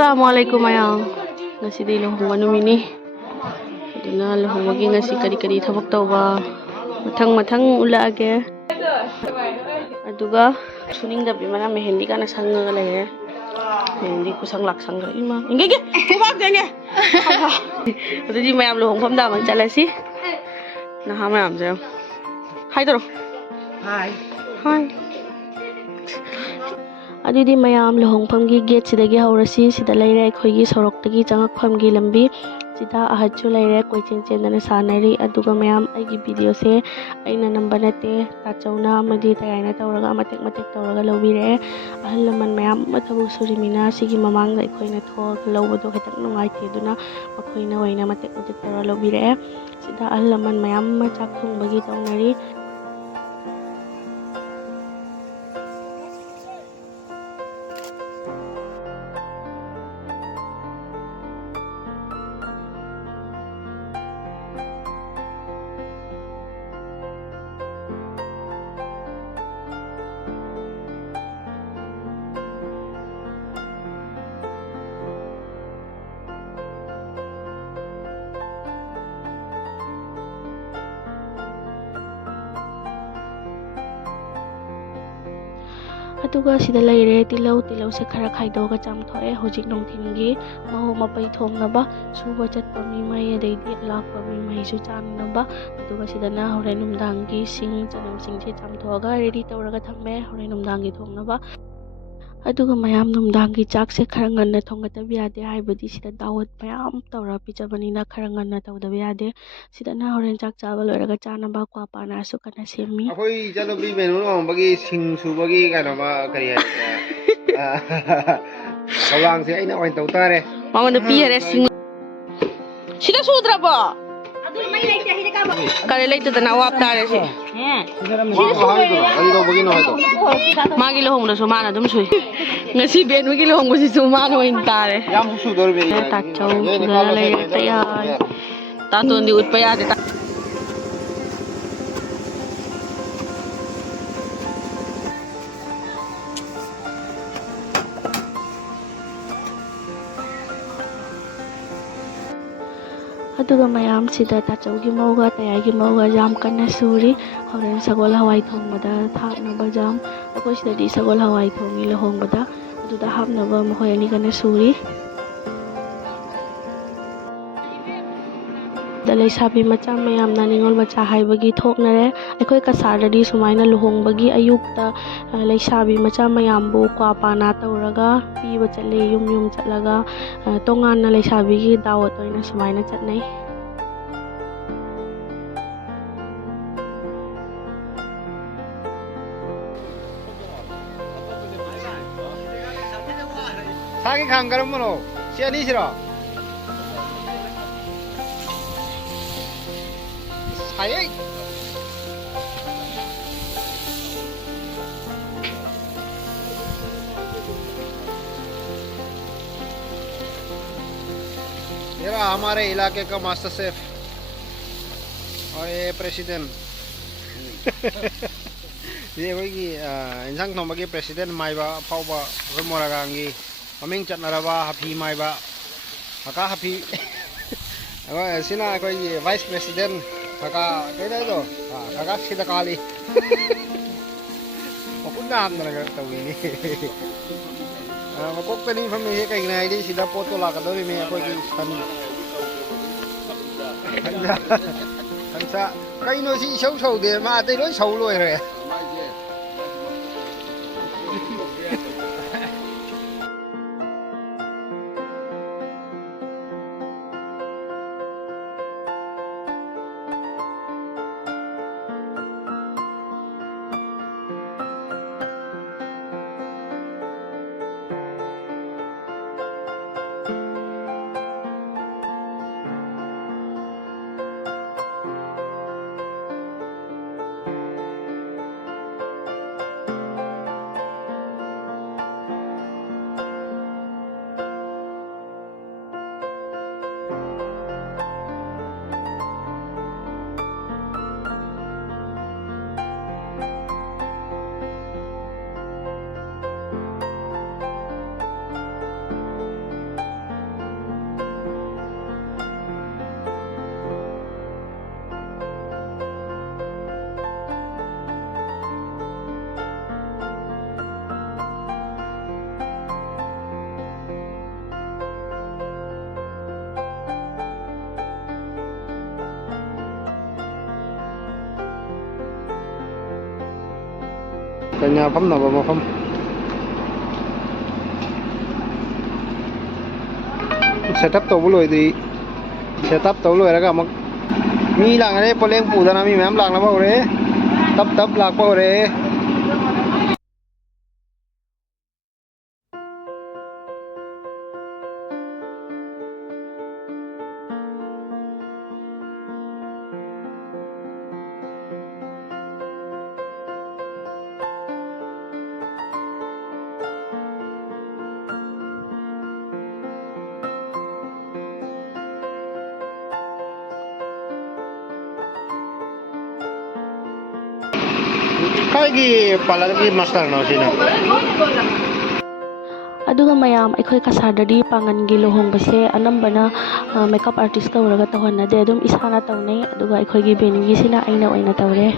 Assalamualaikum mayam. Ngasi di luhong numini. Aduna luhong ngasi kari-kari thabak tawba. Mathang ulaage. Aduga suning dabi mana mehendi kana sanga lege. Mehendi kusang laksang ga ima. Ingge kubak denge. Adudi mayam luhong pham da mang chalasi. Na ha mayam je. Hi taro. Hi. Adudi mayam luhongpamgi gate sidagi haurasi sida leire akhoi soroktagi changakpamgi lambi sida ahachu leire koichen chendana sanari aduga mayam aigi video se aina number nate tachauna amadi tayana tawraga matek tawraga lobire ahal laman mayam mathabu surimina sigi mamangda akhoi thok lobado khatak nungai te duna makhoina waina matek tawra lobire sida ahal laman mayam chak thongbagi tawnari aduga sida leire tilau se khara khaidoga chamthoe hojik nongthingi maho mapai thomnaba suba chatpa mi mai adeidi lakpa mi mai su chamnaba aduga sida na hore numdangi sing chanam sing che chamthoga ready tawraga thamme hore numdangi thomnaba aduga mayam numdangi chak se khara nganna thongatabi ade haibadi sida dawat mayam tawra pijabanina khara nganna tawdabi ade sida na hore chak chaba loiraga chanaba kwa pana su kana semi akoi jalobi menu no bagi sing su bagi kana ma kari hai kalang se aina oin tawtare mangona pi hare sing sida sudraba kare leite dana wap tare si magi lohong da sumana dum sui ngasi ben magi lohong si sumana oin tare yam su dor be ta chau ga le ta ya ta ton di ut pa ya de aduga mayam sida tachaugi mauga tayagi mauga jam kana suri horen sagol hawai thongmada thapnaba jam akoi sida di sagol hawai thongi lohongbada aduda hapnaba mohoi ani kana suri dalai sabi macha mayam na ningol macha haibagi thoknare akhoi kasaradi sumaina lohongbagi ayukta leisabi macha mayam bu kwa pana tawraga piba chatle yum chatlaga tongan na leisabi gi dawat oina sumaina chatnai 사기 강가는 뭐노 시안이 싫어 사이 ये रहा हमारे इलाके का master chef और ये president ये कोई की इंसान थोड़ा के प्रेसिडेंट माइबा फाउबा कोई मोरागांगी ममिंग चटनाराबा हाफी माइबा हका हाफी अगर सिना कोई वाइस प्रेसिडेंट हका कहते हैं तो हका सीधा काली मकुन नाम ना लगा तो ये मकुक पे नहीं फमी है कहीं ना इधर सीधा पोतो लाकर दो में कोई की सन हंसा कहीं नो सी शौ दे माते लोग शौ लोग रहे ꯀꯩꯅꯥ ꯐꯝꯅꯕ ꯃꯐꯝ ꯁꯦꯠꯑꯞ ꯇꯧꯕ ꯂꯣꯏꯗ꯭ꯔꯤ ꯁꯦꯠꯑꯞ ꯇꯧ ꯂꯣꯏꯔꯒ ꯑꯃꯨꯛ ꯃꯤ ꯂꯥꯛꯅꯔꯦ ꯄꯣꯠꯂꯦꯡ ꯄꯨꯗꯅ ꯃꯤ ꯃꯌꯥꯝ ꯂꯥꯛꯅꯕ ꯍꯧꯔꯦ ꯇꯞ ꯂꯥꯛꯄ ꯍꯧꯔꯦ ꯀꯥꯏꯒꯤ ꯄꯥꯔꯂꯔꯒꯤ ꯃꯥꯁꯇꯔꯅꯣ ꯁꯤꯅ ꯑꯗꯨꯒ ꯃꯌꯥꯝ ꯑꯩꯈꯣꯏ ꯀꯁꯥꯔꯗꯗꯤ ꯄꯥꯉꯟꯒꯤ ꯂꯨꯍꯣꯡꯕꯁꯦ ꯑꯅꯝꯕꯅ ꯃꯦꯀꯞ ꯑꯥꯔꯇꯤꯁ ꯀꯧꯔꯒ ꯇꯧꯍꯟꯅꯗꯦ ꯑꯗꯨꯝ ꯏꯁꯥꯅ ꯇꯧꯅꯩ ꯑꯗꯨꯒ ꯑꯩꯈꯣꯏꯒꯤ ꯕꯦꯅꯤꯒꯤꯁꯤꯅ ꯑꯩꯅ ꯑꯣꯏꯅ ꯇꯧꯔꯦ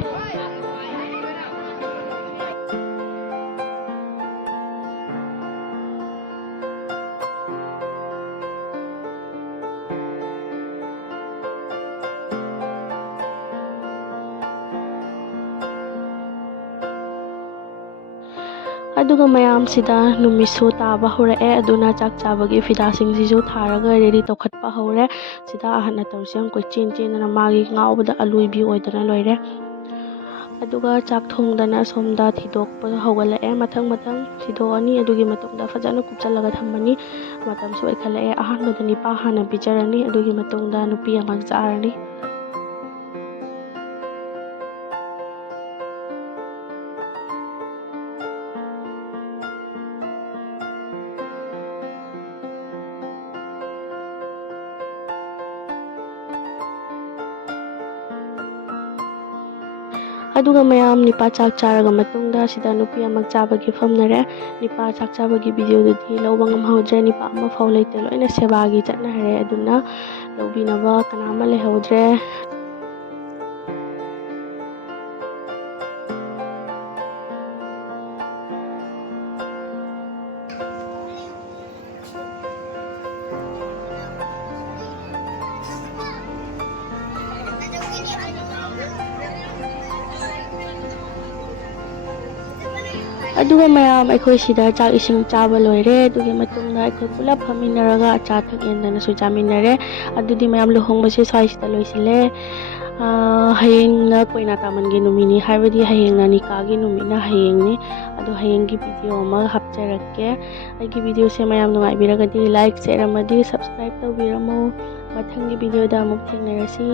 ꯑꯗꯨꯒ ꯃꯌꯥꯝꯁꯤꯗ ꯅꯨꯃꯤꯠꯁꯨ ꯇꯥꯕ ꯍꯧꯔꯛꯑꯦ ꯑꯗꯨꯅ ꯆꯥꯛ ꯆꯥꯕꯒꯤ ꯐꯤꯗꯥꯁꯤꯡꯁꯤꯁꯨ ꯊꯥꯔꯒ ꯔꯦꯗꯤ ꯇꯧꯈꯠꯄ ꯍꯧꯔꯦ ꯁꯤꯗ ꯑꯍꯟꯅ ꯇꯧꯔꯤꯁꯦ ꯌꯥꯝ ꯀꯣꯏꯆꯦꯟ ꯆꯦꯟꯗꯅ ꯃꯥꯒꯤ ꯉꯥꯎꯕꯗ ꯑꯂꯣꯏꯕꯤ ꯑꯣꯏꯗꯅ ꯂꯣꯏꯔꯦ ꯑꯗꯨꯒ ꯆꯥꯛ ꯊꯣꯡꯗꯅ ꯁꯣꯝꯗ ꯊꯤꯗꯣꯛꯄ ꯍꯧꯒꯠꯂꯛꯑꯦ ꯃꯊꯪ ꯊꯤꯗꯣꯛꯑꯅꯤ ꯑꯗꯨꯒꯤ ꯃꯇꯨꯡꯗ ꯐꯖꯅ ꯀꯨꯞꯁꯜꯂꯒ ꯊꯝꯃꯅꯤ ꯃꯇꯝꯁꯨ ꯑꯣꯏꯈꯠꯂꯛꯑꯦ ꯑꯍꯥꯟꯕꯗ ꯅꯤꯄꯥ ꯍꯥꯟꯅ ꯄꯤꯖꯔꯅꯤ ꯑꯗꯨꯒꯤ ꯃꯇꯨꯡꯗ ꯅꯨꯄꯤ ꯑꯃ ꯆꯥꯔꯅꯤ ꯑꯗꯨꯒ ꯃꯌꯥꯝ ꯅꯤꯄꯥ ꯆꯥꯛ ꯆꯥꯔꯒ ꯃꯇꯨꯡꯗ ꯁꯤꯗ ꯅꯨꯄꯤ ꯑꯃ ꯆꯥꯕꯒꯤ ꯐꯝꯅꯔꯦ ꯅꯤꯄꯥ ꯆꯥꯛ ꯆꯥꯕꯒꯤ ꯚꯤꯗꯤꯑꯣꯗꯨꯗꯤ ꯂꯧꯕ ꯉꯝꯍꯧꯗ꯭ꯔꯦ ꯅꯤꯄꯥ ꯑꯃꯐꯥꯎ ꯂꯩꯇꯦ ꯂꯣꯏꯅ ꯁꯦꯕꯥꯒꯤ ꯆꯠꯅꯔꯦ ꯑꯗꯨꯅ ꯂꯧꯕꯤꯅꯕ ꯀꯅꯥ ꯑꯃ ꯂꯩꯍꯧꯗ꯭ꯔꯦ ꯑꯗꯨꯒ ꯃꯌꯥꯝ ꯑꯩꯈꯣꯏ ꯁꯤꯗ ꯆꯥꯛ ꯏꯁꯤꯡ ꯆꯥꯕ ꯂꯣꯏꯔꯦ ꯑꯗꯨꯒꯤ ꯃꯇꯨꯡꯗ ꯑꯩꯈꯣꯏ ꯄꯨꯂꯞ ꯐꯝꯃꯤꯟꯅꯔꯒ ꯑꯆꯥ ꯑꯊꯛ ꯌꯦꯟꯗꯅꯁꯨ ꯆꯥꯃꯤꯟꯅꯔꯦ ꯑꯗꯨꯗꯤ ꯃꯌꯥꯝ ꯂꯨꯍꯣꯡꯕꯁꯦ ꯁ꯭ꯋꯥꯏꯁꯤꯗ ꯂꯣꯏꯁꯤꯜꯂꯦ ꯍꯌꯦꯡꯅ ꯀꯣꯏꯅꯥ ꯇꯥꯃꯟꯒꯤ ꯅꯨꯃꯤꯠꯅꯤ ꯍꯥꯏꯕꯗꯤ ꯍꯌꯦꯡꯅ ꯅꯤꯀꯥꯒꯤ ꯅꯨꯃꯤꯠꯅ ꯍꯌꯦꯡꯅꯤ ꯑꯗꯣ ꯍꯌꯦꯡꯒꯤ ꯚꯤꯗꯤꯑꯣ ꯑꯃ ꯍꯥꯞꯆꯔꯛꯀꯦ ꯑꯩꯒꯤ ꯚꯤꯗꯤꯑꯣꯁꯦ ꯃꯌꯥꯝ ꯅꯨꯡꯉꯥꯏꯕꯤꯔꯒꯗꯤ ꯂꯥꯏꯛ ꯁꯦꯌꯔ ꯑꯃꯗꯤ ꯁꯕꯁꯀ꯭ꯔꯥꯏꯕ ꯇꯧꯕꯤꯔꯝꯃꯨ ꯃꯊꯪꯒꯤ ꯚꯤꯗꯤꯑꯣꯗ ꯑꯃꯨꯛ ꯊꯦꯡꯅꯔꯁꯤ